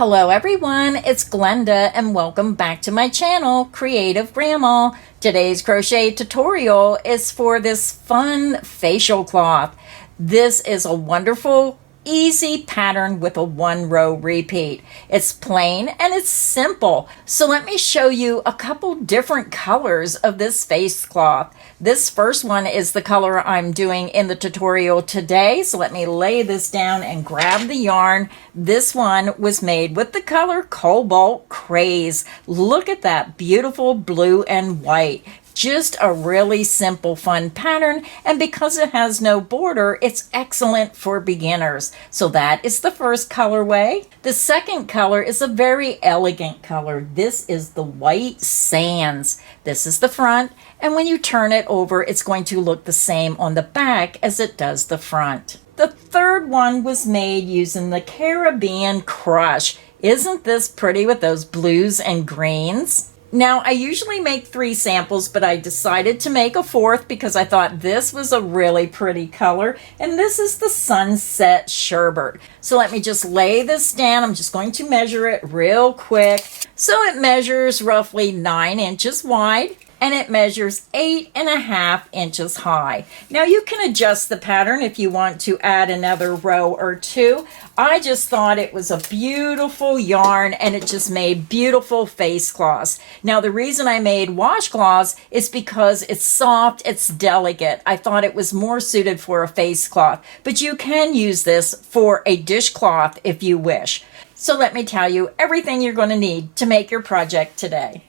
Hello everyone, it's Glenda and welcome back to my channel, Creative Grandma. Today's crochet tutorial is for this fun facial cloth. This is a wonderful, easy pattern with a 1-row repeat. It's plain and it's simple. So let me show you a couple different colors of this face cloth. This first one is the color I'm doing in the tutorial today. So let me lay this down and grab the yarn. This one was made with the color Cobalt Craze. Look at that beautiful blue and white. Just a really simple, fun pattern, and because it has no border, it's excellent for beginners. So that is the first colorway. The second color is a very elegant color. This is the White Sands. This is the front, and when you turn it over, it's going to look the same on the back as it does the front. The third one was made using the Caribbean Crush. Isn't this pretty with those blues and greens? Now, I usually make 3 samples, but I decided to make a 4th because I thought this was a really pretty color, and this is the Sunset Sherbet. So let me just lay this down. I'm just going to measure it real quick. So it measures roughly 9 inches wide, and it measures 8.5 inches high. Now you can adjust the pattern if you want to add another row or 2. I just thought it was a beautiful yarn and it just made beautiful face cloths. Now the reason I made washcloths is because it's soft, it's delicate. I thought it was more suited for a face cloth, but you can use this for a dishcloth if you wish. So let me tell you everything you're going to need to make your project today.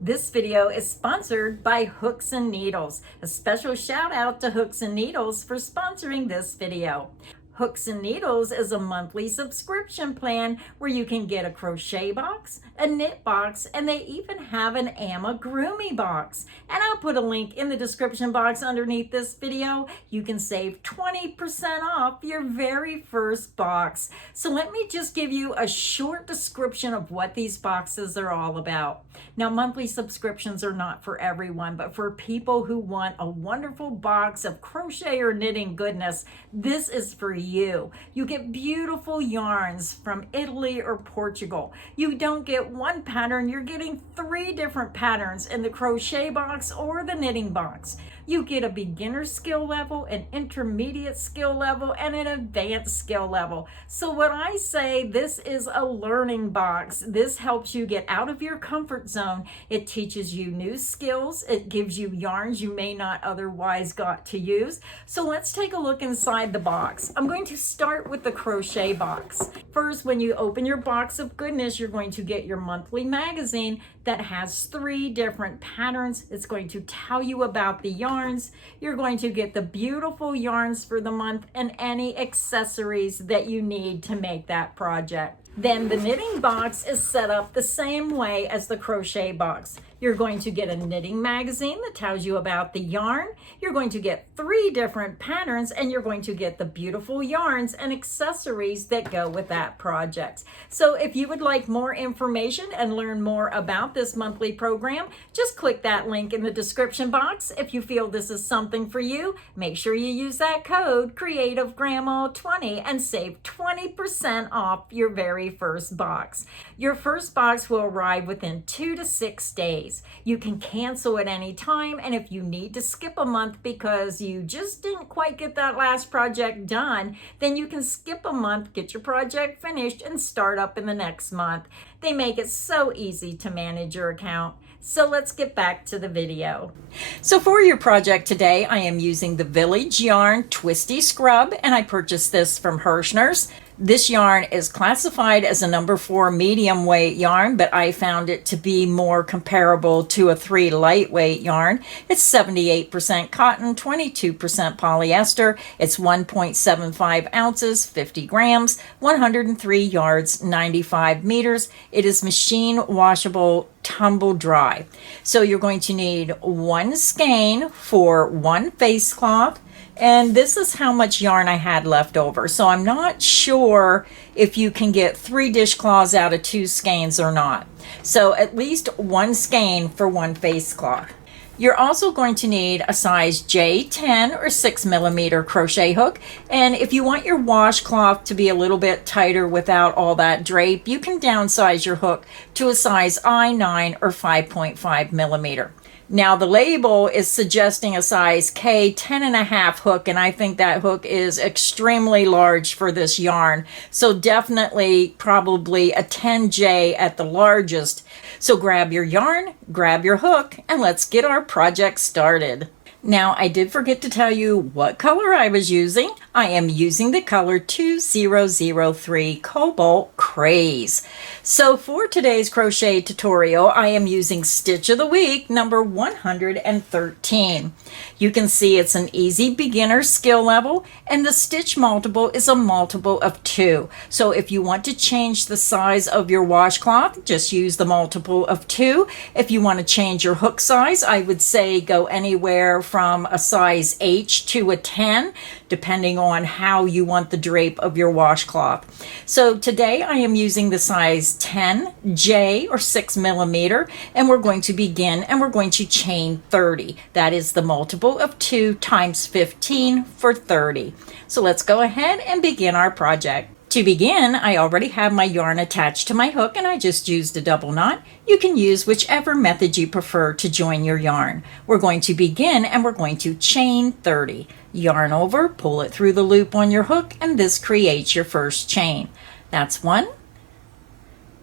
This video is sponsored by Hooks and Needles. A special shout out to Hooks and Needles for sponsoring this video. Hooks and Needles is a monthly subscription plan where you can get a crochet box, a knit box, and they even have an amigurumi box. And I'll put a link in the description box underneath this video. You can save 20% off your very first box. So let me just give you a short description of what these boxes are all about. Now, monthly subscriptions are not for everyone, but for people who want a wonderful box of crochet or knitting goodness, this is for you. You get beautiful yarns from Italy or Portugal. You don't get one pattern, you're getting 3 different patterns in the crochet box or the knitting box. You get a beginner skill level, an intermediate skill level, and an advanced skill level. So what I say, this is a learning box. This helps you get out of your comfort zone. It teaches you new skills. It gives you yarns you may not otherwise got to use. So let's take a look inside the box. I'm going to start with the crochet box. First, when you open your box of goodness, you're going to get your monthly magazine that has 3 different patterns. It's going to tell you about the yarns. You're going to get the beautiful yarns for the month and any accessories that you need to make that project. Then the knitting box is set up the same way as the crochet box. You're going to get a knitting magazine that tells you about the yarn. You're going to get 3 different patterns, and you're going to get the beautiful yarns and accessories that go with that project. So if you would like more information and learn more about this monthly program, just click that link in the description box. If you feel this is something for you, make sure you use that code CreativeGrandma20 and save 20% off your very first box. Your first box will arrive within 2 to 6 days. You can cancel at any time, and if you need to skip a month because you just didn't quite get that last project done, then you can skip a month, get your project finished, and start up in the next month. They make it so easy to manage your account. So let's get back to the video. So for your project today, I am using the Village Yarn Twisty Scrub, and I purchased this from herrschners. This yarn is classified as a number 4 medium weight yarn, but I found it to be more comparable to a 3 lightweight yarn. It's 78% cotton, 22% polyester. It's 1.75 ounces, 50 grams, 103 yards, 95 meters. It is machine washable, tumble dry. So you're going to need 1 skein for 1 face cloth. And this is how much yarn I had left over. So I'm not sure if you can get 3 dishcloths out of 2 skeins or not. So at least 1 skein for 1 face cloth. You're also going to need a size J10 or 6mm crochet hook. And if you want your washcloth to be a little bit tighter without all that drape, you can downsize your hook to a size I9 or 5.5mm. Now the label is suggesting a size K 10.5 hook, and I think that hook is extremely large for this yarn. So definitely probably a 10J at the largest. So grab your yarn, grab your hook, and let's get our project started. Now, I did forget to tell you what color I was using. I am using the color 2003 Cobalt Craze. So for today's crochet tutorial, I am using Stitch of the Week number 113. You can see it's an easy beginner skill level, and the stitch multiple is a multiple of 2. So if you want to change the size of your washcloth, just use the multiple of 2. If you want to change your hook size, I would say go anywhere from a size H to a 10, depending on how you want the drape of your washcloth. So today I am using the size 10J or 6mm, and we're going to begin and we're going to chain 30. That is the multiple of 2 times 15 for 30. So let's go ahead and begin our project. To begin, I already have my yarn attached to my hook and I just used a double knot. You can use whichever method you prefer to join your yarn. We're going to begin and we're going to chain 30. Yarn over, pull it through the loop on your hook, and this creates your first chain. That's 1,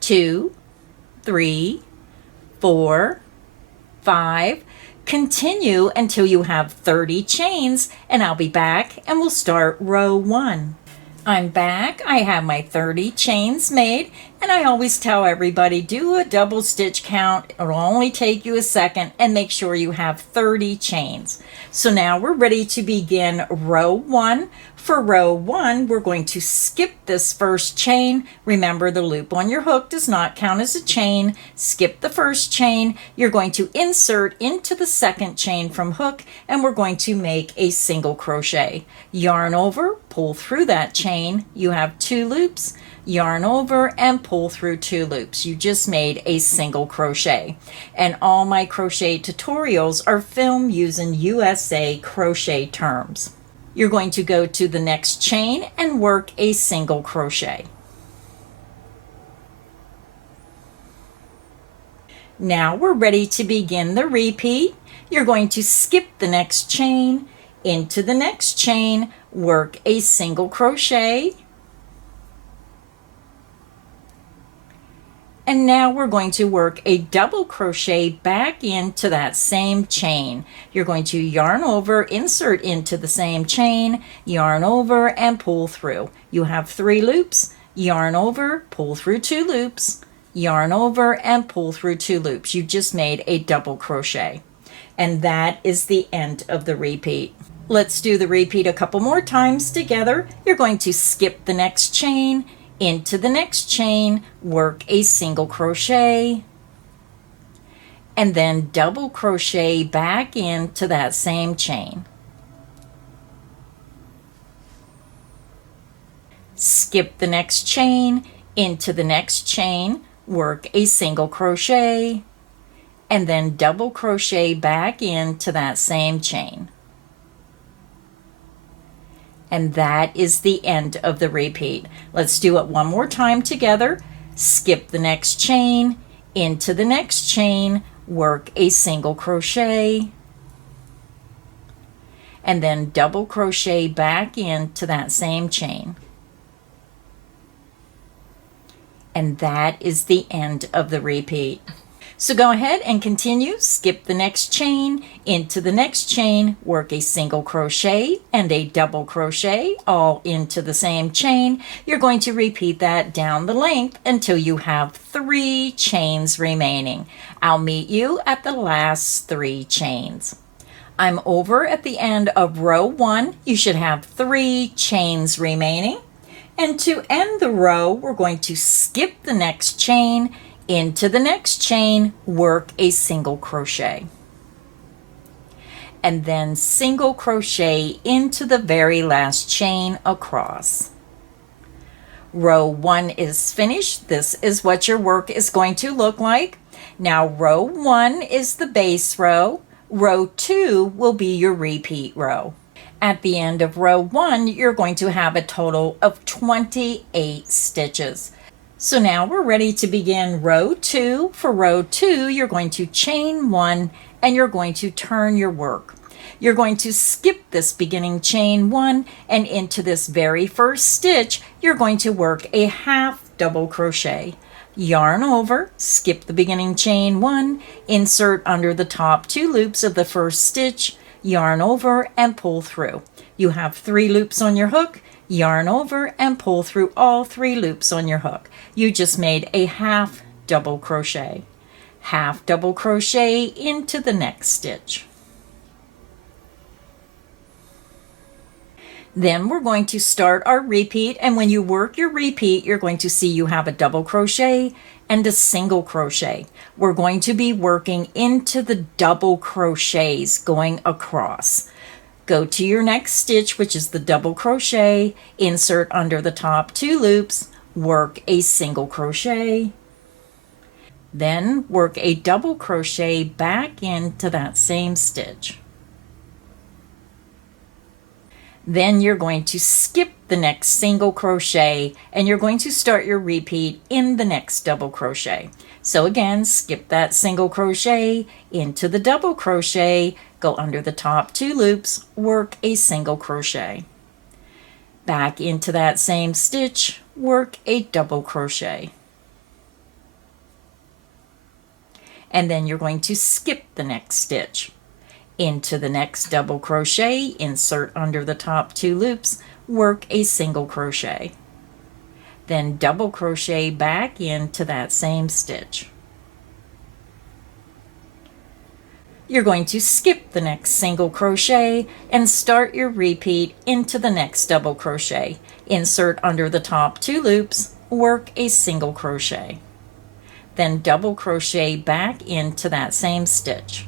2, 3, 4, 5. Continue until you have 30 chains, and I'll be back and we'll start row 1. I'm back. I have my 30 chains made, and I always tell everybody do a double stitch count. It'll only take you a second, and make sure you have 30 chains. So now we're ready to begin row 1. For row 1, we're going to skip this first chain. Remember, the loop on your hook does not count as a chain. Skip the first chain. You're going to insert into the second chain from hook, and we're going to make a single crochet. Yarn over, pull through that chain. You have 2 loops. Yarn over and pull through 2 loops. You just made a single crochet. And all my crochet tutorials are filmed using USA crochet terms. You're going to go to the next chain and work a single crochet. Now we're ready to begin the repeat. You're going to skip the next chain, into the next chain, work a single crochet. And now we're going to work a double crochet back into that same chain. You're going to yarn over, insert into the same chain, yarn over and pull through. You have 3 loops, yarn over, pull through 2 loops, yarn over and pull through 2 loops. You just made a double crochet. And that is the end of the repeat. Let's do the repeat a couple more times together. You're going to skip the next chain, into the next chain, work a single crochet, and then double crochet back into that same chain. Skip the next chain, into the next chain, work a single crochet, and then double crochet back into that same chain. And that is the end of the repeat. Let's do it one more time together. Skip the next chain, into the next chain, work a single crochet, and then double crochet back into that same chain. And that is the end of the repeat. So go ahead and continue. Skip the next chain, into the next chain, work a single crochet and a double crochet all into the same chain. You're going to repeat that down the length until you have 3 chains remaining. I'll meet you at the last 3 chains. I'm over at the end of row 1. You should have 3 chains remaining. And to end the row, we're going to skip the next chain, into the next chain, work a single crochet, and then single crochet into the very last chain across. Row 1 is finished. This is what your work is going to look like. Now row 1 is the base row. Row 2 will be your repeat row. At the end of row 1, you're going to have a total of 28 stitches. So now we're ready to begin row 2. For row 2, you're going to chain 1 and you're going to turn your work. You're going to skip this beginning chain 1, and into this very first stitch, you're going to work a half double crochet. Yarn over, skip the beginning chain 1, insert under the top 2 loops of the first stitch, yarn over and pull through. You have 3 loops on your hook, yarn over and pull through all 3 loops on your hook. You just made a half double crochet. Half double crochet into the next stitch. Then we're going to start our repeat, and when you work your repeat, you're going to see you have a double crochet and a single crochet. We're going to be working into the double crochets going across. Go to your next stitch, which is the double crochet, insert under the top 2 loops, work a single crochet, then work a double crochet back into that same stitch. Then you're going to skip the next single crochet and you're going to start your repeat in the next double crochet. So again, skip that single crochet into the double crochet, go under the top 2 loops, work a single crochet. Back into that same stitch, work a double crochet. And then you're going to skip the next stitch. Into the next double crochet, insert under the top 2 loops, work a single crochet. Then double crochet back into that same stitch. You're going to skip the next single crochet and start your repeat into the next double crochet. Insert under the top 2 loops, work a single crochet. Then double crochet back into that same stitch.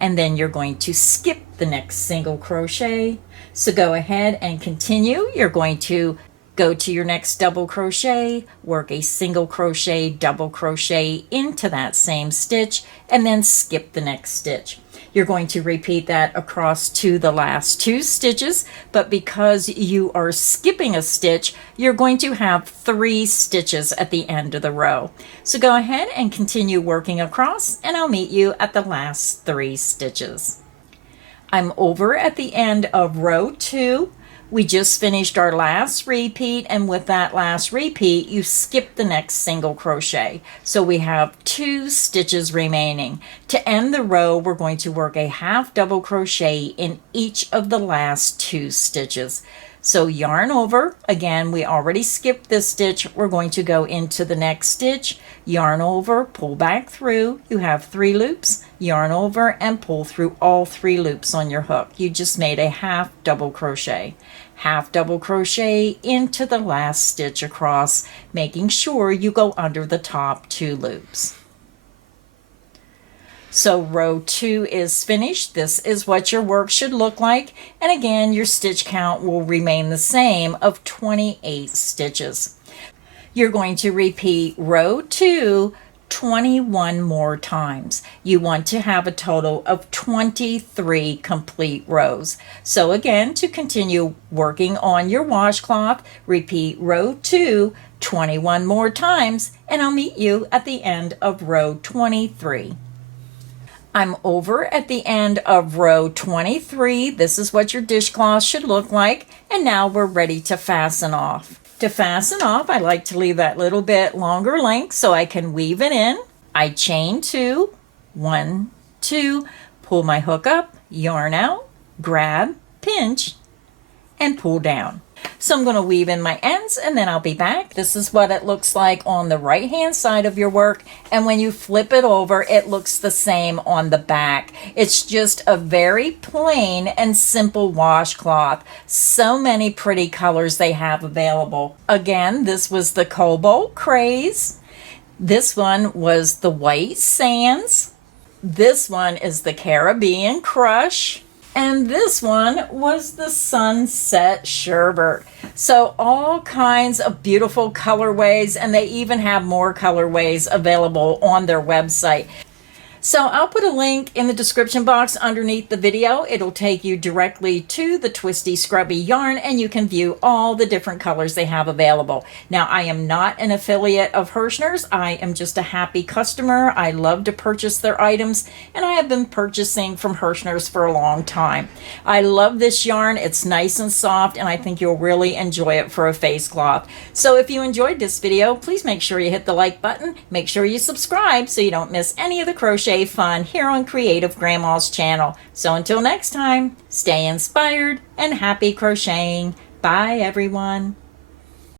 And then you're going to skip the next single crochet. So go ahead and continue. You're going to go to your next double crochet, work a single crochet, double crochet into that same stitch, and then skip the next stitch. You're going to repeat that across to the last 2 stitches, but because you are skipping a stitch, you're going to have 3 stitches at the end of the row. So go ahead and continue working across, and I'll meet you at the last 3 stitches. I'm over at the end of row 2. We just finished our last repeat, and with that last repeat, you skip the next single crochet. So we have 2 stitches remaining. To end the row, we're going to work a half double crochet in each of the last 2 stitches. So yarn over, again, we already skipped this stitch. We're going to go into the next stitch, yarn over, pull back through. You have 3 loops, yarn over and pull through all 3 loops on your hook. You just made a half double crochet. Half double crochet into the last stitch across, making sure you go under the top 2 loops. So row 2 is finished. This is what your work should look like. And again, your stitch count will remain the same of 28 stitches. You're going to repeat row 2 21 more times. You want to have a total of 23 complete rows. So again, to continue working on your washcloth, repeat row 2 21 more times, and I'll meet you at the end of row 23. I'm over at the end of row 23. This is what your dishcloth should look like. And now we're ready to fasten off. To fasten off, I like to leave that little bit longer length so I can weave it in. I chain 2, 1, 2, pull my hook up, yarn out, grab, pinch, and pull down. So I'm going to weave in my ends and then I'll be back. This is what it looks like on the right hand side of your work, and when you flip it over it looks the same on the back. It's just a very plain and simple washcloth. So many pretty colors they have available. Again, this was the Cobalt Craze. This one was the White Sands. This one is the Caribbean Crush. And this one was the Sunset Sherbet. So all kinds of beautiful colorways, and they even have more colorways available on their website. So I'll put a link in the description box underneath the video. It'll take you directly to the Twisty Scrubby yarn, and you can view all the different colors they have available. Now, I am not an affiliate of herrschners. I am just a happy customer. I love to purchase their items, and I have been purchasing from herrschners for a long time. I love this yarn. It's nice and soft, and I think you'll really enjoy it for a face cloth. So if you enjoyed this video, please make sure you hit the like button. Make sure you subscribe so you don't miss any of the crochet fun here on Creative Grandma's channel. So until next time, stay inspired and happy crocheting. Bye everyone.